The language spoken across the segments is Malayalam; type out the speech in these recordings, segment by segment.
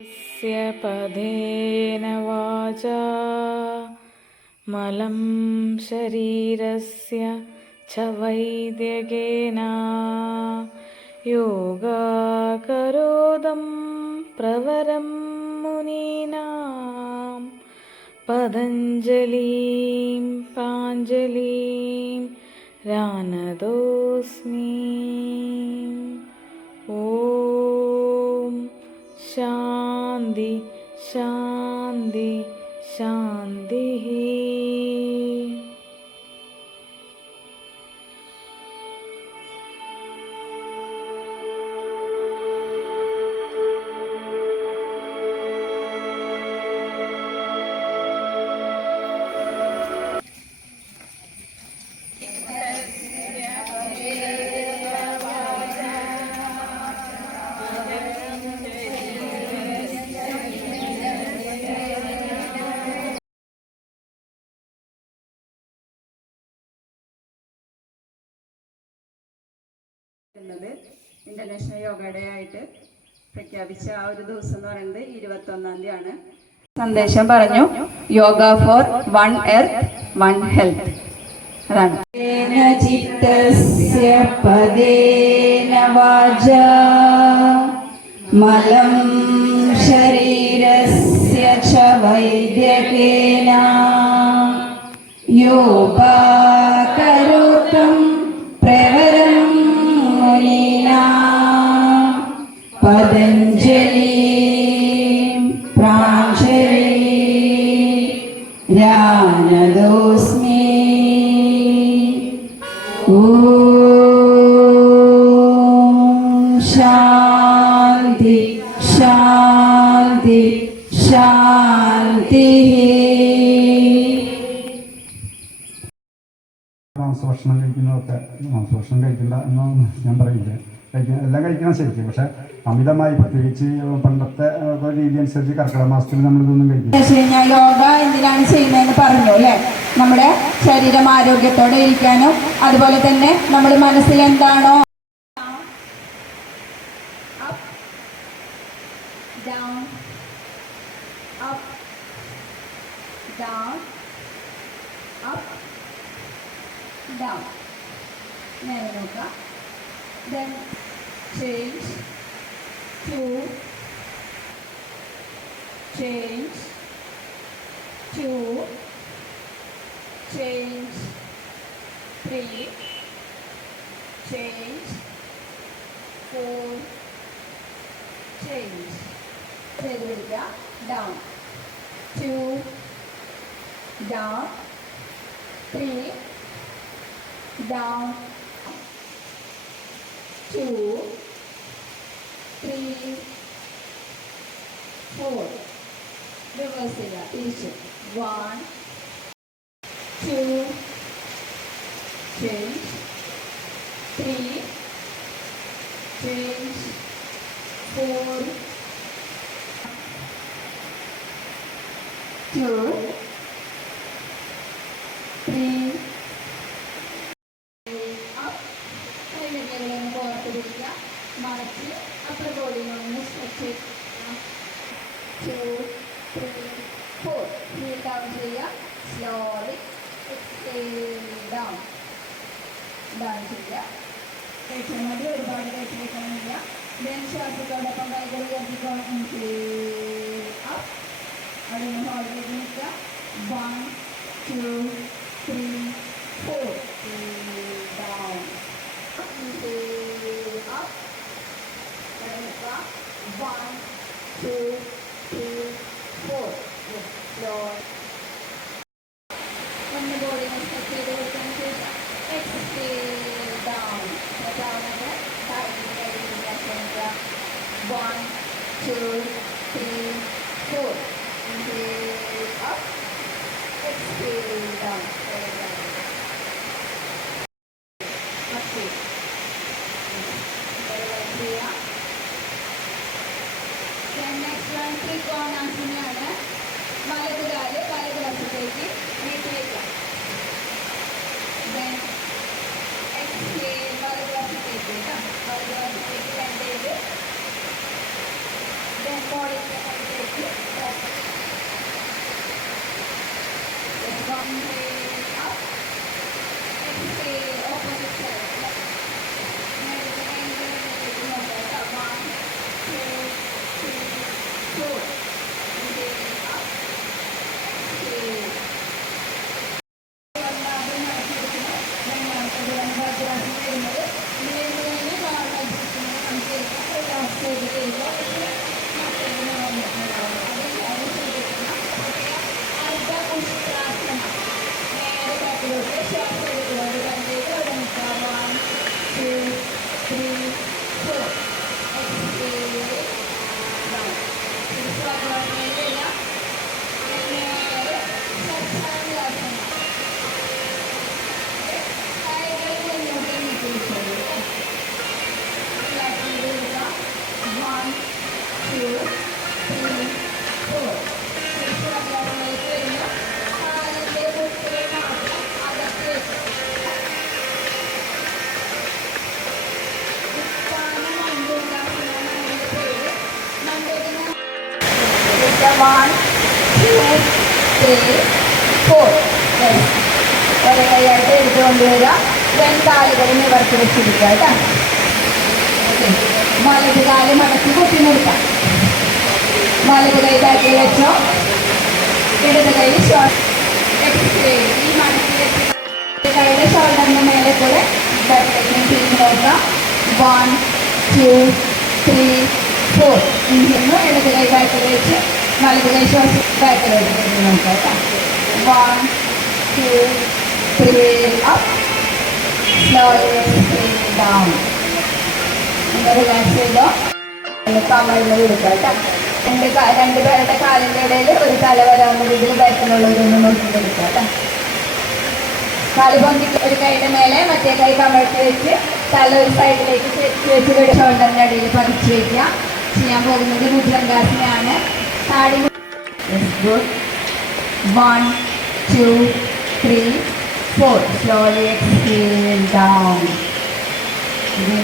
स्य पदेन वाचा मलं शरीरस्य च वैद्यकेन योगाकरोदं प्रवरं मुनीनां पतञ्जलिं पाञ्जलिं रानतोऽस्मि। ॐ शान्ति शान्ति शान्तिः। ഇന്റർനാഷണൽ യോഗ ഡേ ആയിട്ട് പ്രഖ്യാപിച്ച ആ ഒരു ദിവസം എന്ന് പറയുന്നത് 21-ാം തീയതിയാണ്. സന്ദേശം പറഞ്ഞു, yoga for one earth one health. അതാണ് മലം ശരീരസ്യ ച വൈദ്യകേന യോഗാകരോതം പ്രവരം പതഞ്ജലി പ്രാഞ്ജലി രാനതോസ്മി. ഓം ശാന്തി ശാന്തി ശാന്തി. മാംസഭക്ഷണം കഴിക്കുന്നതൊക്കെ മാംസഭക്ഷണം കഴിക്കണ്ട എന്നൊന്നും ഞാൻ പറയില്ല, എല്ലാം കഴിക്കണം ശരിക്കും. പക്ഷെ അമിതമായി, പ്രത്യേകിച്ച് പണ്ടത്തെ രീതി അനുസരിച്ച് കർക്കിടക മാസത്തിൽ നമ്മളിതൊന്നും കഴിക്കില്ല. യോഗ എന്തിനാണ് ചെയ്യുന്നതെന്ന് പറഞ്ഞു അല്ലേ? നമ്മുടെ ശരീരം ആരോഗ്യത്തോടെ ഇരിക്കാനും അതുപോലെ തന്നെ നമ്മുടെ മനസ്സിൽ എന്താണോ നേരെ നോക്കാം. Then change to change to change 3 change 4 change. Down 2 down 3 down 2 3 4. Reverse it. 1 2 change 3 change 4 2 3 മറിച്ച് അപ്പർ ബോഡിനൊന്ന് സ്ട്രെച്ച് 2 3 4. ഹീൽ ഡൗൺ ചെയ്യുക. സ്ലോലി ഡൗൺ ഡൗൺ ചെയ്യുക. കഴിച്ചാൽ മതി, ഒരുപാട് കഴിച്ച് വെക്കണമെന്നില്ല. ദെൻ ശ്വാസത്തോടൊപ്പം കൈകൾ ഉയർത്തിക്കോണം. അപ്പ് അവിടെ നിന്ന് ഹോൾഡ് ചെയ്ത് നിൽക്കുക. 1 2 3 4 down up 1 2 3 4. Floor. One body must be stable. Exhale down. Down again. 1 2 3 4. Inhale up. Exhale down. Okay. Next one, ത്രികോണാസനയാണ്. വലതുകാല് വലതുവശത്തേക്ക് നീട്ടി വയ്ക്കാം. വലതുവശത്തേക്ക് വലതുവശത്തേക്ക് ബെൻഡ് ചെയ്ത് body One, two, three, four. Yes. ഒരേ കൈയായിട്ട് എടുത്തുകൊണ്ട് വരിക. കാലുകൾ നിവർത്തി വെച്ചിരിക്കുക കേട്ടോ. ഓക്കെ, വലത് കാല് മടക്കി കുത്തി നിർത്താം. വലത് കൈ ബാക്കിൽ വെച്ചോ, ഇടത് കൈ ഈ മടക്കി വെച്ച് കൈയുടെ ഷോൾഡറിന്റെ മേലെ കൂടെ ബാക്കിലേക്ക് തിരിഞ്ഞ് നോക്കാം. 1, 2, 3, 4. ഇങ്ങനെ ഇടത് കൈ ബാക്കിൽ വെച്ച് വലത് കൈ ശ്വാസം ബാക്കിലോട്ട് തിരിഞ്ഞ് നോക്കാം കേട്ടോ. 1, 2, 3, up. Slowly down. റിലാക്സ് ചെയ്തോ. കമലിൽ കൊടുക്കാം കേട്ടോ. രണ്ട് പേരുടെ കാലിൻ്റെ ഇടയിൽ ഒരു തല വരാവുന്ന രീതിയിൽ ബാക്കിലുള്ളവരൊന്ന് നോക്കി കൊടുക്കാം കേട്ടോ. കാല് പൊന്തി ഒരു കൈയുടെ മേലെ മറ്റേ കൈ കമഴ്ത്തി വെച്ച് തല ഒരു സൈഡിലേക്ക് തെറ്റി വെച്ച് ഷോൾഡറിൻ്റെ ഇടയിൽ പറിച്ചു വയ്ക്കുക. ചെയ്യാൻ പോകുന്നത് ഭുജംഗാസനയാണ്. താടി ഗുഡ്. 1, 2, 3, 4. Slowly exhale down.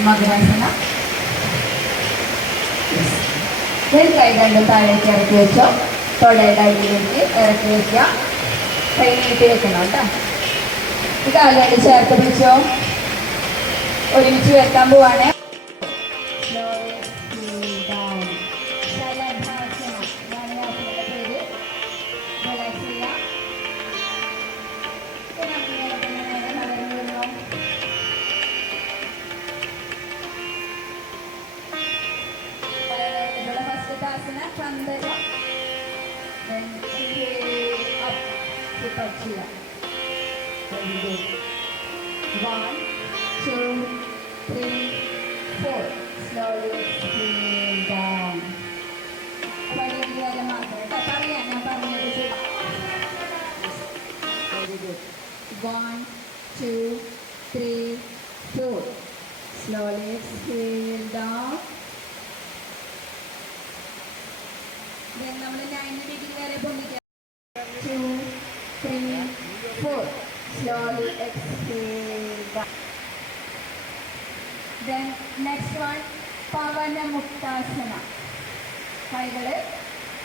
മകരാസന. കൈ രണ്ടും താഴേക്ക് ഇറക്കി വെച്ചോ. തൊടയുടെ അടിയിലേക്ക് ഇറക്കി വെക്കുക. കൈ നീട്ടി വെക്കണം കേട്ടോ. ഈ കാലുകൊണ്ട് ചേർത്ത് പിടിച്ചോ. ഒരുമിച്ച് വെക്കാൻ പോവാണ്. One, two, three, four. Slowly exhale down. Very good. 1, 2, 3, 4. Slowly exhale down. Then നമ്മൾ 90 ഡിഗ്രി വരെ പൊന്തിക്കുക. 2, 3, 4. Slowly exhale down. Then next one, Pavana Muktasana. കൈകള്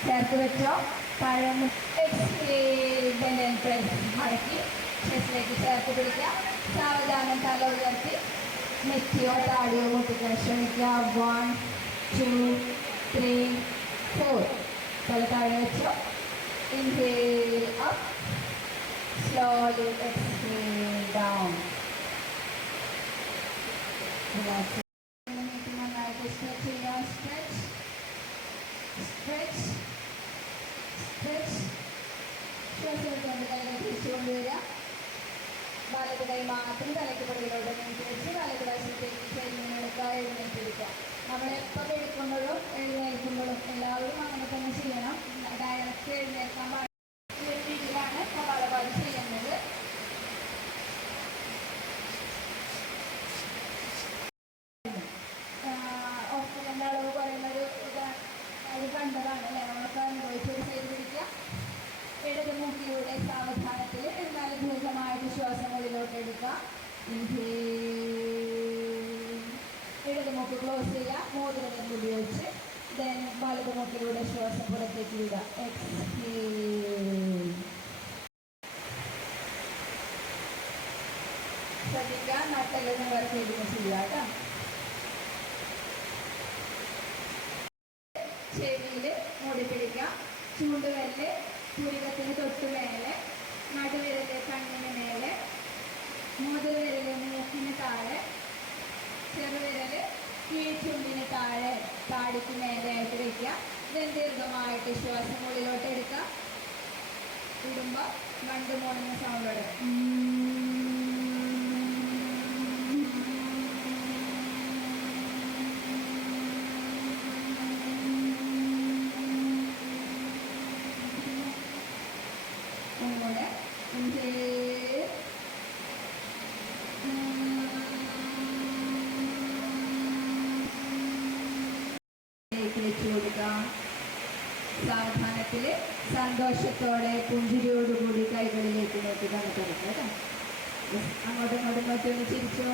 ചേർത്ത് വെച്ചോ. പഴം exhale, bend and press. മടക്കി ചെസ്റ്റിലേക്ക് ചേർത്ത് പിടിക്കുക. സാവധാനം തല ഉയർത്തി നെറ്റിയോ താടിയോ മുട്ടിക്കാൻ ശ്രമിക്കുക. 1, 2, 3, 4. തല താഴെ വെച്ചോ. Inhale up. Slowly exhale down. Relax. Stretch. Stretch. Stretch. ശ്വാസം കൈകൾ തിരിച്ചുകൊണ്ടുവരിക. വലത് കൈ മാത്രം തലയ്ക്ക് പുറകിലോട്ട് നീട്ടി വെച്ച് വലത് വശത്തേക്ക് ശരീരമെടുക്കുക. എഴുന്നേറ്റിരിക്കുക. നമ്മൾ എപ്പോൾ എടുക്കുമ്പോഴും എഴുന്നേൽക്കുമ്പോഴും എല്ലാവരും അങ്ങനെ തന്നെ ചെയ്യണം. ഡയറക്റ്റ് എഴുന്നേൽക്കാൻ പാടില്ല. രീതിയിലാണ് കപാലഭാതി ചെയ്യുന്നത്. ഓക്സിജന്റെ അളവ് പറയുന്നൊരു ഇത് കണ്ടതാണ് അല്ലേ? നമ്മളൊക്കെ അനുഭവിച്ചൊരു ചെയ്ത് പിടിക്കുക. ഇടത് മൂക്കിലൂടെ സാവധാനത്തിൽ എന്നാൽ ദീർഘമായിട്ട് ശ്വാസം ഉള്ളിലോട്ട് എടുക്കുക. ഇടത് മൂക്ക് ക്ലോസ് ചെയ്യുക. മോതിരം ഉപയോഗിച്ച് ദെൻ വലത് മൂക്കിലൂടെ ശ്വാസം പുറത്തേക്ക് വിടുക. എക്സ്ഹേൽ. ശ്രദ്ധിക്കുക, നട്ടെല്ല് നിവർത്തിയിരുന്ന് ചെയ്യുക കേട്ടോ. ചെവിയിൽ മൂടി പിടിക്കുക. ചൂണ്ടുവിരല് പുരികത്തിന് തൊട്ട് മേലെ, നടുവിരല് കണ്ണിന് മേലെ, മൂതുവിരല് മൂക്കിന് താഴെ, ചെറുവിരല് കീഴ്ചുണ്ടിന് താഴെ താടിക്ക് മേലെയായിട്ട് വയ്ക്കുക. ദീർഘമായിട്ട് ശ്വാസം ഉള്ളിലോട്ട് എടുക്കുക. ഇടുമ്പോൾ വണ്ട് മോണുന്ന സൗണ്ടോടെ ഒന്നുകൂടെ വെച്ചു കൊടുക്കുക. സാവധാനത്തില് സന്തോഷത്തോടെ പുഞ്ചിരിയോടുകൂടി കൈകളിലേക്ക് നോക്കി കണക്കെടുക്കുക കേട്ടോ. അങ്ങോട്ടും ഇങ്ങോട്ടും മറ്റൊന്ന് ചിരിച്ചോ.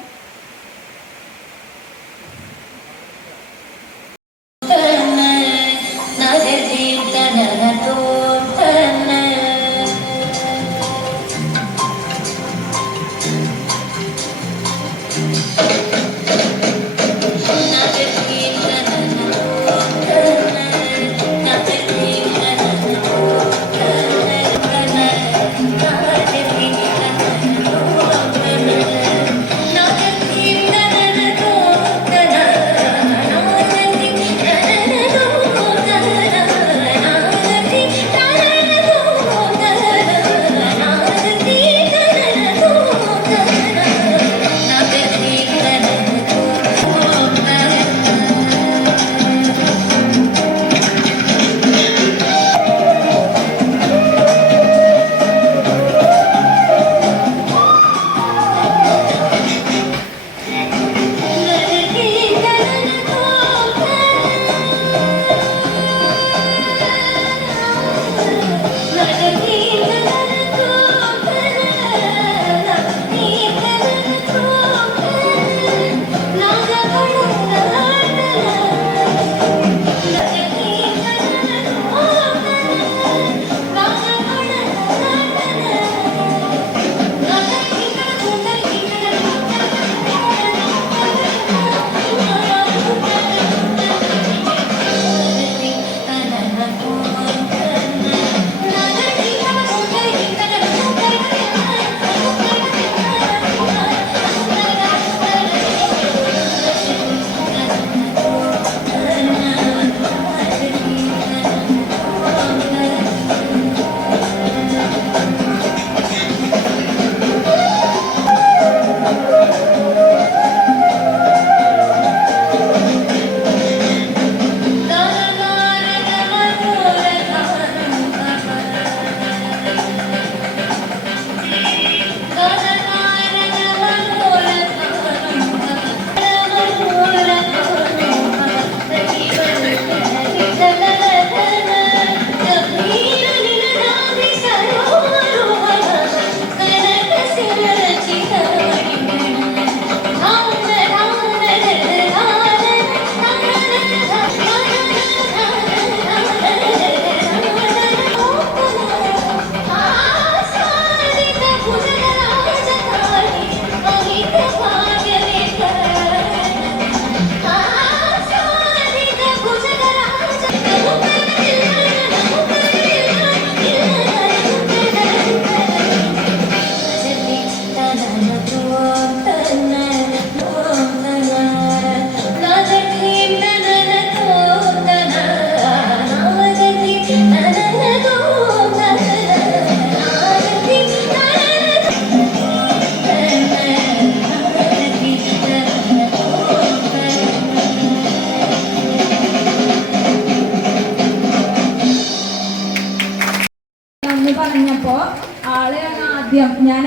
പറഞ്ഞപ്പോ ആള് ആദ്യം ഞാൻ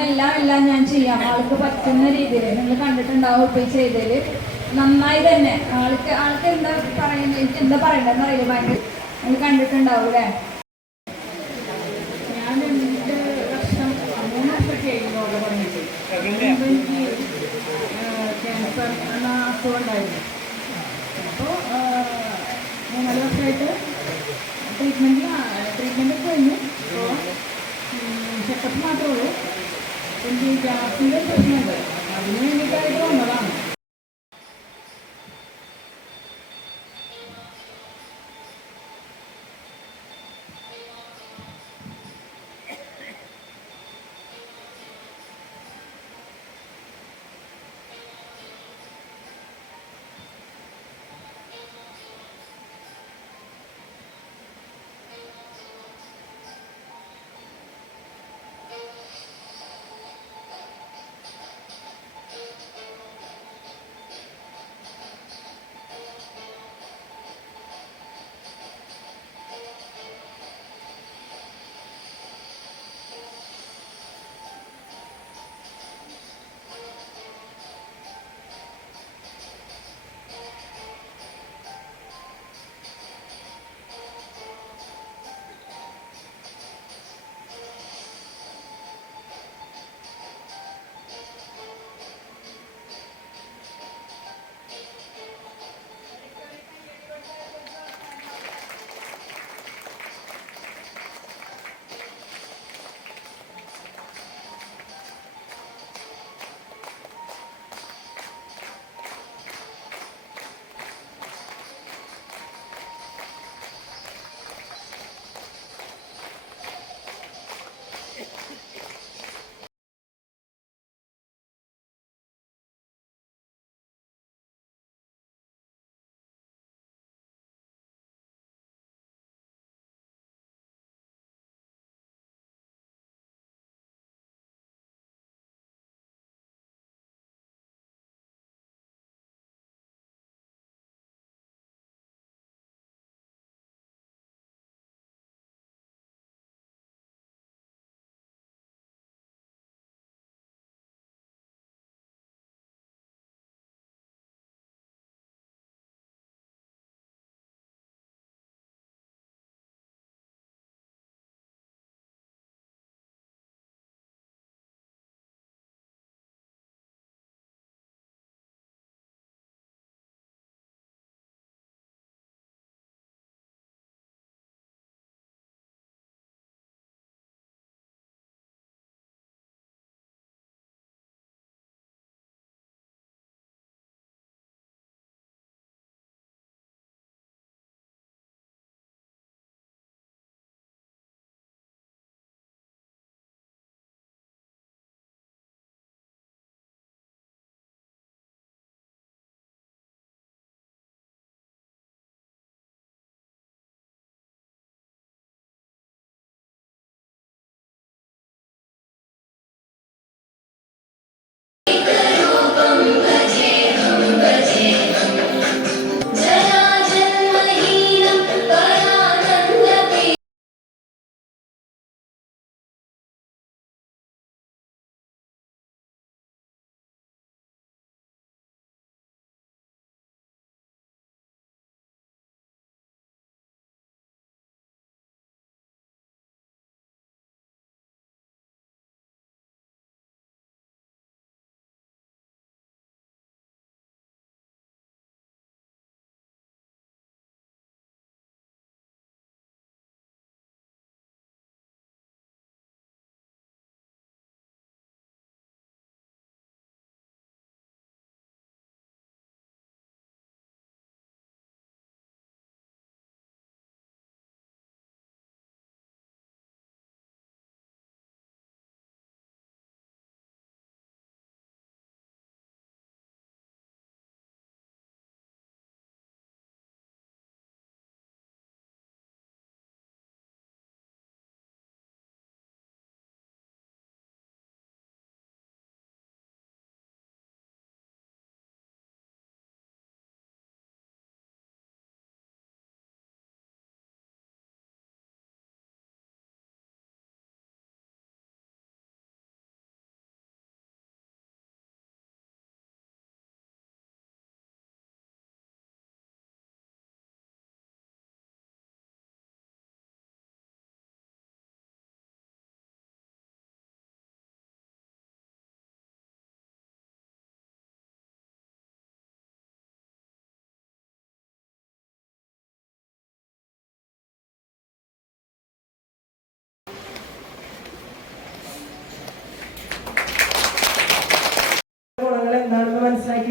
ഞാൻ ചെയ്യാം, ആൾക്ക് പറ്റുന്ന രീതിയിൽ നിങ്ങൾ കണ്ടിട്ടുണ്ടാവും. ഇപ്പൊ ഈ ചെയ്തതില് നന്നായി തന്നെ ആൾക്ക് എന്താ പറയുന്നത്, എനിക്ക് എന്താ പറയണ്ടെന്ന് അറിയില്ല. ഭയങ്കര നിങ്ങൾ കണ്ടിട്ടുണ്ടാവും അല്ലേ. ഞാൻ 2 വർഷം 3 വർഷമൊക്കെ യോഗ പറഞ്ഞിട്ട് എനിക്ക് ക്യാൻസർ എന്ന അസുഖം ഉണ്ടായിരുന്നു. അപ്പോൾ 3-4 വർഷമായിട്ട് ട്രീറ്റ്മെൻറ്റ് കഴിഞ്ഞു. അപ്പോൾ ചെക്കപ്പ് മാത്രമേ ഉള്ളൂ. എനിക്ക് ഗ്യാസിൻ്റെ പ്രശ്നമുണ്ട്. അതിന് വേണ്ടിയിട്ടായിട്ട് വന്നതാണ്.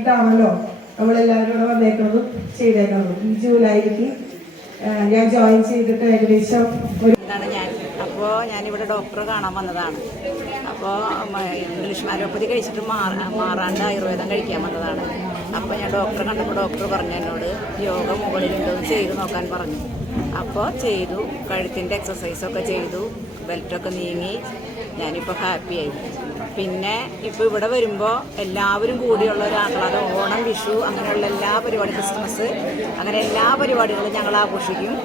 വേണ്ടിയിട്ടാണല്ലോ നമ്മളെല്ലാവരും ഇവിടെ വന്നേക്കുന്നതും ചെയ്തേക്കുന്നതും. ഈ ജൂലൈക്ക് ഞാൻ ജോയിൻ ചെയ്തിട്ട് ഏകദേശം ഇതാണ് ഞാൻ. അപ്പോൾ ഞാനിവിടെ ഡോക്ടറെ കാണാൻ വന്നതാണ്. അപ്പോൾ ഇംഗ്ലീഷ് അലോപ്പതി കഴിച്ചിട്ട് മാറാണ്ട് ആയുർവേദം കഴിക്കാൻ വന്നതാണ്. അപ്പോൾ ഞാൻ ഡോക്ടറെ കണ്ടപ്പോൾ ഡോക്ടർ പറഞ്ഞു എന്നോട് യോഗ മുകളിലുണ്ടോ ചെയ്ത് നോക്കാൻ പറഞ്ഞു. അപ്പോൾ ചെയ്തു, കഴുത്തിൻ്റെ എക്സസൈസൊക്കെ ചെയ്തു, ബെൽറ്റൊക്കെ നീങ്ങി, ഞാനിപ്പോൾ ഹാപ്പിയായി. പിന്നെ ഇപ്പോൾ ഇവിടെ വരുമ്പോൾ എല്ലാവരും കൂടിയുള്ള ഒരു ആഹ്ലാദം, ഓണം, വിഷു അങ്ങനെയുള്ള എല്ലാ പരിപാടി, ക്രിസ്മസ് അങ്ങനെ എല്ലാ പരിപാടികളും ഞങ്ങൾ ആഘോഷിക്കും.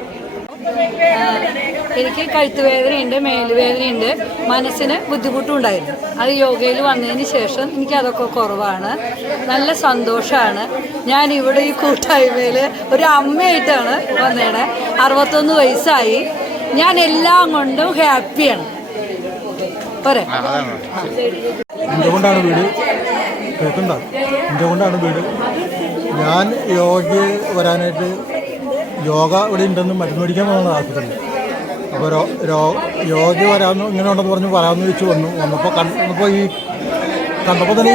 എനിക്ക് കഴുത്തുവേദനയുണ്ട്, മേലുവേദനയുണ്ട്, മനസ്സിന് ബുദ്ധിമുട്ടുണ്ടായിരുന്നു. അത് യോഗയിൽ വന്നതിന് ശേഷം എനിക്ക് അതൊക്കെ കുറവാണ്. നല്ല സന്തോഷമാണ്. ഞാൻ ഇവിടെ ഈ കൂട്ടായ്മയിൽ ഒരു അമ്മയായിട്ടാണ് വന്നേടെ. 61 വയസ്സായി. ഞാൻ എല്ലാം കൊണ്ടും ഹാപ്പിയാണ്. പോരെ. എൻ്റെ കൊണ്ടാണ് വീട് കേൾക്കണ്ട. എൻ്റെ കൊണ്ടാണ് വീട്. ഞാൻ യോഗ വരാനായിട്ട് യോഗ ഇവിടെ ഉണ്ടെന്ന് മരുന്ന് മേടിക്കാൻ പോകുന്നത് ആശുപത്രിയിൽ. അപ്പോൾ യോഗ വരാമെന്ന് ഇങ്ങനെ ഉണ്ടെന്ന് പറഞ്ഞ് പറയാമെന്ന് വെച്ച് വന്നപ്പോൾ ഈ കണ്ടപ്പോൾ തന്നെ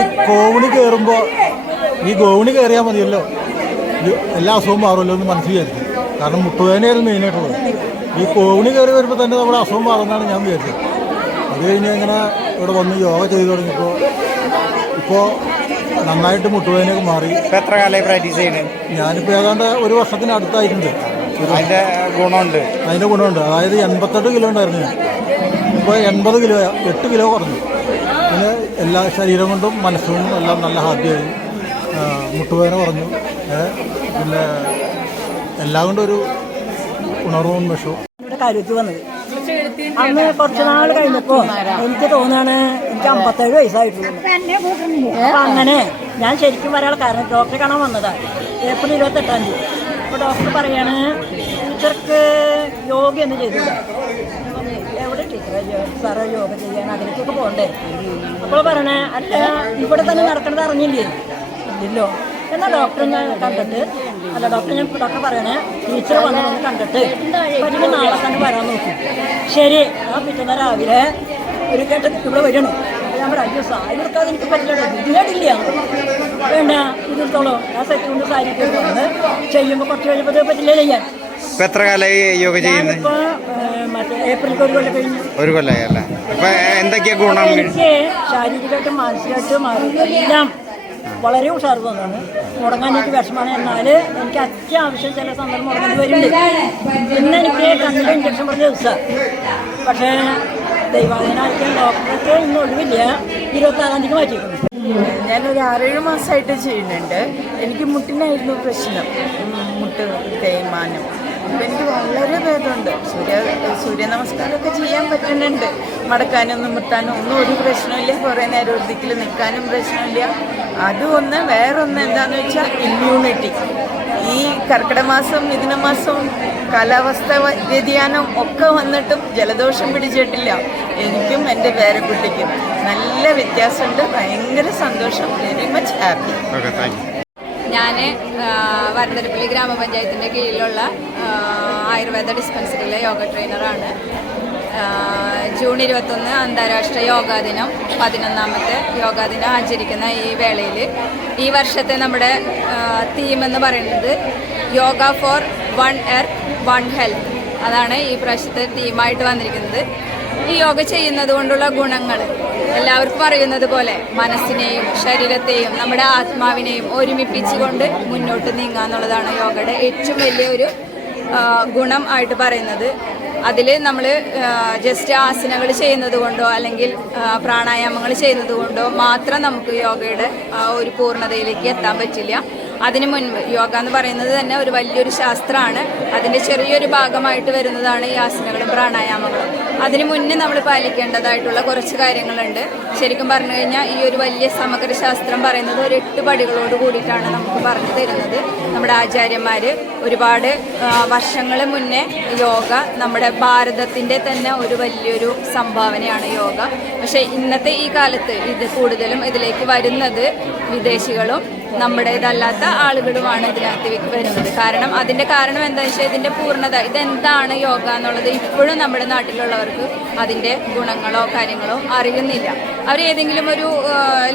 ഈ ഗോവണി കയറിയാൽ മതിയല്ലോ, എല്ലാ അസുഖവും മാറുമല്ലോ എന്ന് മനസ്സിൽ വിചാരിച്ചു. കാരണം മുട്ടുവേദനയായിരുന്നു മെയിനായിട്ടുള്ളത്. ഈ കോവണി കയറി വരുമ്പോൾ തന്നെ നമ്മുടെ അസുഖം മാറുമെന്നാണ് ഞാൻ വിചാരിച്ചത്. അത് കഴിഞ്ഞ് ഇങ്ങനെ ഇവിടെ വന്ന് യോഗ ചെയ്തു തുടങ്ങിയപ്പോൾ ഇപ്പോൾ നന്നായിട്ട് മുട്ടുവേദനയൊക്കെ മാറി. എത്ര കാലമായി പ്രാക്ടീസ് ചെയ്യുന്നത്? ഞാനിപ്പോൾ ഏതാണ്ട് ഒരു വർഷത്തിനടുത്തായിട്ടുണ്ട്. അതിൻ്റെ ഗുണമുണ്ട്. അതായത് 88 കിലോ ഉണ്ടായിരുന്നു ഞാൻ. ഇപ്പോൾ 80 കിലോ, 8 കിലോ കുറഞ്ഞു. പിന്നെ എല്ലാ ശരീരം കൊണ്ടും മനസ്സുകൊണ്ടും എല്ലാം നല്ല ഹാപ്പിയായി. മുട്ടുവേദന കുറഞ്ഞു. പിന്നെ എല്ലാം കൊണ്ടും ഒരു ഉണർവും ഉന്മേഷവും. ഇവിടെ കാര്യത്തിൽ വന്നത് അന്ന് കുറച്ച് നാൾ കഴിഞ്ഞപ്പോൾ എനിക്ക് തോന്നുകയാണ് എനിക്ക് 57 വയസ്സായിട്ടുള്ളൂ. അപ്പം അങ്ങനെ ഞാൻ ശരിക്കും പറയാനുള്ള കാരണം ഡോക്ടറെ കാണാൻ വന്നതാണ് ഏപ്രിൽ 28-ാം തീയതി. അപ്പോൾ ഡോക്ടർ പറയാണ് ടീച്ചർക്ക് യോഗ എന്ന് ചെയ്തില്ല. എവിടെ ടീച്ചറെ സാറേ യോഗ ചെയ്യാൻ അതിലേക്കൊക്കെ പോകണ്ടേ? അപ്പോൾ പറയണേ അല്ല ഇവിടെ തന്നെ നടക്കണത് അറിഞ്ഞില്ലേ? ഇല്ലല്ലോ. എന്നാൽ ഡോക്ടറെ ഞാൻ കണ്ടിട്ട് ഡോക്ടർ പറയണേ ടീച്ചർ വന്ന് കണ്ടിട്ട് പറ്റുന്ന നാളെ തന്നെ വരാൻ നോക്കി. ശരി, ആ പിറ്റേന്ന് രാവിലെ ഒരു കേട്ട് ഇവിടെ വരണം. ഞാൻ പറയാം അയ്യോ സാരി എടുക്കാതെ എനിക്ക് പറ്റില്ല, ബുദ്ധിമുട്ടില്ല. വേണ്ട ഇതെടുത്തോളൂ. ആ സെറ്റ് കൊണ്ട് സാരി വന്ന് ചെയ്യുമ്പോൾ കുറച്ച് കഴിയുമ്പോൾ പറ്റില്ല ചെയ്യാൻ. എത്ര കാലമായി യോഗ ചെയ്യുന്നത്? ഇപ്പോൾ മറ്റേ ഏപ്രിൽ ഒരു കൊല്ലം കൊല്ലമായി അല്ലേ? അപ്പൊ എന്തൊക്കെയാ ഗുണം? എനിക്ക് ശാരീരികമായിട്ടും മാനസികമായിട്ടും എല്ലാം വളരെ ഉഷാർ തോന്നുന്നു. മുടങ്ങാൻ എനിക്ക് വിഷമമാണ്. എന്നാൽ എനിക്ക് അത്യാവശ്യം ചില സന്ദർഭം മുടങ്ങേണ്ടി വരുന്നുണ്ട്. ഇന്ന് എനിക്ക് കണ്ണിൽ ഇഞ്ചക്ഷൻ പറഞ്ഞ ദിവസം. പക്ഷേ ദൈവാധീനായിരിക്കും ഡോക്ടർക്ക് ഇന്ന് ഒഴിവില്ല. 26-ാം തീയതി മാറ്റിയിരിക്കുന്നു. ഞാനൊരു 6-7 മാസമായിട്ട് ചെയ്യുന്നുണ്ട്. എനിക്ക് മുട്ടിനായിരുന്നു പ്രശ്നം, മുട്ട് തേയ്മാനം. അപ്പം എനിക്ക് വളരെ ഭേദമുണ്ട്. സൂര്യ നമസ്കാരമൊക്കെ ചെയ്യാൻ പറ്റുന്നുണ്ട്. മടക്കാനൊന്നും മുട്ടാനും ഒന്നും ഒരു പ്രശ്നമില്ല. കുറേ നേരം ഒരു ദിക്കിൽ നിൽക്കാനും പ്രശ്നമില്ല. അതും വേറൊന്ന് എന്താണെന്ന് വെച്ചാൽ ഇമ്മ്യൂണിറ്റി. ഈ കർക്കിടമാസം മിഥുനമാസവും കാലാവസ്ഥ വ്യതിയാനം ഒക്കെ വന്നിട്ടും ജലദോഷം പിടിച്ചിട്ടില്ല. എനിക്കും എൻ്റെ പേരക്കുട്ടിക്കും നല്ല വ്യത്യാസമുണ്ട്. ഭയങ്കര സന്തോഷം. Very much happy. ഞാൻ വരന്തരപ്പള്ളി ഗ്രാമപഞ്ചായത്തിൻ്റെ കീഴിലുള്ള ആയുർവേദ ഡിസ്പെൻസറിയിലെ യോഗ ട്രെയിനറാണ്. ജൂൺ 21 അന്താരാഷ്ട്ര യോഗാ ദിനം, 11ാമത്തെ യോഗാ ദിനം ആചരിക്കുന്ന ഈ വേളയിൽ ഈ വർഷത്തെ നമ്മുടെ തീം എന്ന് പറയുന്നത് യോഗ ഫോർ 1 എർത്ത് 1 ഹെൽത്ത്. അതാണ് ഈ പ്രാവശ്യത്തെ തീമായിട്ട് വന്നിരിക്കുന്നത്. ഈ യോഗ ചെയ്യുന്നത് കൊണ്ടുള്ള ഗുണങ്ങൾ എല്ലാവർക്കും അറിയുന്നത് പോലെ മനസ്സിനെയും ശരീരത്തെയും നമ്മുടെ ആത്മാവിനെയും ഒരുമിപ്പിച്ചുകൊണ്ട് മുന്നോട്ട് നീങ്ങുക എന്നുള്ളതാണ് യോഗയുടെ ഏറ്റവും വലിയൊരു ഗുണം ആയിട്ട് പറയുന്നത്. അതിൽ നമ്മൾ ജസ്റ്റ് ആസനങ്ങൾ ചെയ്യുന്നത് കൊണ്ടോ അല്ലെങ്കിൽ പ്രാണായാമങ്ങൾ ചെയ്യുന്നത് കൊണ്ടോ മാത്രം നമുക്ക് യോഗയുടെ ഒരു പൂർണ്ണതയിലേക്ക് എത്താൻ പറ്റില്ല. അതിനു മുൻപ് യോഗ എന്ന് പറയുന്നത് തന്നെ ഒരു വലിയൊരു ശാസ്ത്രമാണ്. അതിൻ്റെ ചെറിയൊരു ഭാഗമായിട്ട് വരുന്നതാണ് ഈ ആസനങ്ങളും പ്രാണായാമങ്ങളും. അതിനു മുന്നേ നമ്മൾ പാലിക്കേണ്ടതായിട്ടുള്ള കുറച്ച് കാര്യങ്ങളുണ്ട്. ശരിക്കും പറഞ്ഞു കഴിഞ്ഞാൽ ഈ ഒരു വലിയ സമഗ്ര ശാസ്ത്രം പറയുന്നത് ഒരു 8 പടികളോട് കൂടിയിട്ടാണ് നമുക്ക് പറഞ്ഞു തരുന്നത്. നമ്മുടെ ആചാര്യന്മാർ ഒരുപാട് വർഷങ്ങൾ മുന്നേ യോഗ നമ്മുടെ ഭാരതത്തിൻ്റെ തന്നെ ഒരു വലിയൊരു സംഭാവനയാണ് യോഗ. പക്ഷേ ഇന്നത്തെ ഈ കാലത്ത് ഇത് കൂടുതലും ഇതിലേക്ക് വരുന്നത് വിദേശികളും നമ്മുടേതല്ലാത്ത ആളുകളുമാണ് ഇതിനകത്ത് വരുന്നത്. കാരണം അതിൻ്റെ കാരണം എന്താണെന്ന് വെച്ചാൽ ഇതിൻ്റെ പൂർണ്ണത, ഇതെന്താണ് യോഗ എന്നുള്ളത് ഇപ്പോഴും നമ്മുടെ നാട്ടിലുള്ളവർക്ക് അതിൻ്റെ ഗുണങ്ങളോ കാര്യങ്ങളോ അറിയുന്നില്ല. അവരേതെങ്കിലും ഒരു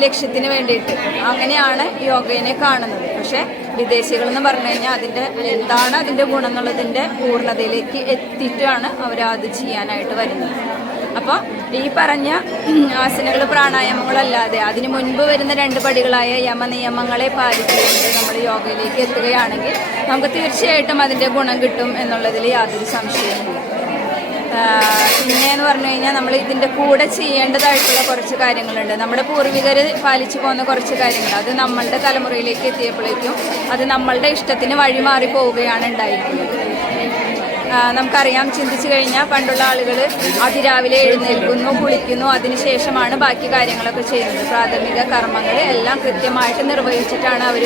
ലക്ഷ്യത്തിന് വേണ്ടിയിട്ട് അങ്ങനെയാണ് യോഗയെ കാണുന്നത്. പക്ഷേ വിദേശികളെന്ന് പറഞ്ഞു കഴിഞ്ഞാൽ എന്താണ് അതിൻ്റെ ഗുണം എന്നുള്ളതിൻ്റെ പൂർണ്ണതയിലേക്ക് എത്തിയിട്ടാണ് അവർ ചെയ്യാനായിട്ട് വരുന്നത്. അപ്പോൾ ഈ പറഞ്ഞ ആസനകൾ പ്രാണായാമങ്ങളല്ലാതെ അതിന് മുൻപ് വരുന്ന 2 പടികളായ യമനിയമങ്ങളെ പാലിച്ചുകൊണ്ട് നമ്മൾ യോഗയിലേക്ക് എത്തുകയാണെങ്കിൽ നമുക്ക് തീർച്ചയായിട്ടും അതിൻ്റെ ഗുണം കിട്ടും എന്നുള്ളതിൽ യാതൊരു സംശയവുമില്ല. പിന്നെയെന്ന് പറഞ്ഞു കഴിഞ്ഞാൽ നമ്മൾ ഇതിൻ്റെ കൂടെ ചെയ്യേണ്ടതായിട്ടുള്ള കുറച്ച് കാര്യങ്ങളുണ്ട്. നമ്മുടെ പൂർവികർ പാലിച്ചു പോകുന്ന കുറച്ച് കാര്യങ്ങൾ, അത് നമ്മളുടെ തലമുറയിലേക്ക് എത്തിയപ്പോഴേക്കും അത് നമ്മളുടെ ഇഷ്ടത്തിന് വഴിമാറി പോവുകയാണ് ഉണ്ടായിരിക്കുന്നത്. നമുക്കറിയാം, ചിന്തിച്ചു കഴിഞ്ഞാൽ പണ്ടുള്ള ആളുകൾ അതിരാവിലെ എഴുന്നേൽക്കുന്നു, കുളിക്കുന്നു, അതിനുശേഷമാണ് ബാക്കി കാര്യങ്ങളൊക്കെ ചെയ്യുന്നത്. പ്രാഥമിക കർമ്മങ്ങൾ എല്ലാം കൃത്യമായിട്ട് നിർവഹിച്ചിട്ടാണ് അവർ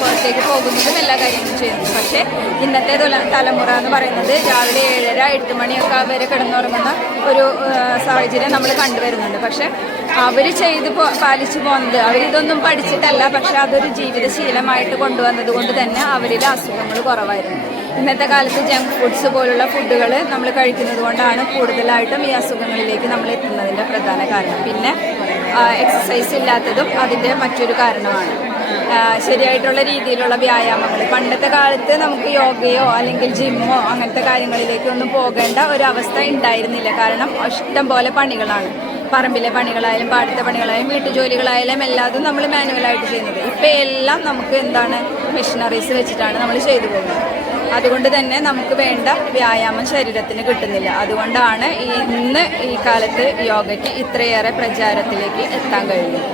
പുറത്തേക്ക് പോകുന്നതും എല്ലാ കാര്യങ്ങളും ചെയ്യുന്നത്. പക്ഷേ ഇന്നത്തെ തലമുറ എന്ന് പറയുന്നത് രാവിലെ 7:30-8 മണിയൊക്കെ വരെ കിടന്നുറങ്ങുന്ന ഒരു സാഹചര്യം നമ്മൾ കണ്ടുവരുന്നുണ്ട്. പക്ഷേ അവർ പാലിച്ചു പോകുന്നത്, അവരിതൊന്നും പഠിച്ചിട്ടല്ല, പക്ഷെ അതൊരു ജീവിതശീലമായിട്ട് കൊണ്ടുവന്നത് കൊണ്ട് തന്നെ അവരിൽ അസുഖങ്ങൾ കുറവായിരുന്നു. ഇന്നത്തെ കാലത്ത് ജങ്ക് ഫുഡ്സ് പോലുള്ള ഫുഡുകൾ നമ്മൾ കഴിക്കുന്നത് കൊണ്ടാണ് കൂടുതലായിട്ടും ഈ അസുഖങ്ങളിലേക്ക് നമ്മൾ എത്തുന്നതിൻ്റെ പ്രധാന കാരണം. പിന്നെ എക്സസൈസ് ഇല്ലാത്തതും അതിൻ്റെ മറ്റൊരു കാരണമാണ്. ശരിയായിട്ടുള്ള രീതിയിലുള്ള വ്യായാമങ്ങൾ, പണ്ടത്തെ കാലത്ത് നമുക്ക് യോഗയോ അല്ലെങ്കിൽ ജിമ്മോ അങ്ങനത്തെ കാര്യങ്ങളിലേക്കൊന്നും പോകേണ്ട ഒരു അവസ്ഥ ഉണ്ടായിരുന്നില്ല. കാരണം ഇഷ്ടം പോലെ പണികളാണ്. പറമ്പിലെ പണികളായാലും പാടത്തെ പണികളായാലും വീട്ടുജോലികളായാലും എല്ലാതും നമ്മൾ മാനുവലായിട്ട് ചെയ്യുന്നത്. ഇപ്പം എല്ലാം നമുക്ക് മെഷീനറീസ് വെച്ചിട്ടാണ് നമ്മൾ ചെയ്തു പോകുന്നത്. അതുകൊണ്ട് തന്നെ നമുക്ക് വേണ്ട വ്യായാമം ശരീരത്തിന് കിട്ടുന്നില്ല. അതുകൊണ്ടാണ് ഇന്ന് ഈ കാലത്ത് യോഗയ്ക്ക് ഇത്രയേറെ പ്രചാരത്തിലേക്ക് എത്താൻ കഴിയുന്നത്.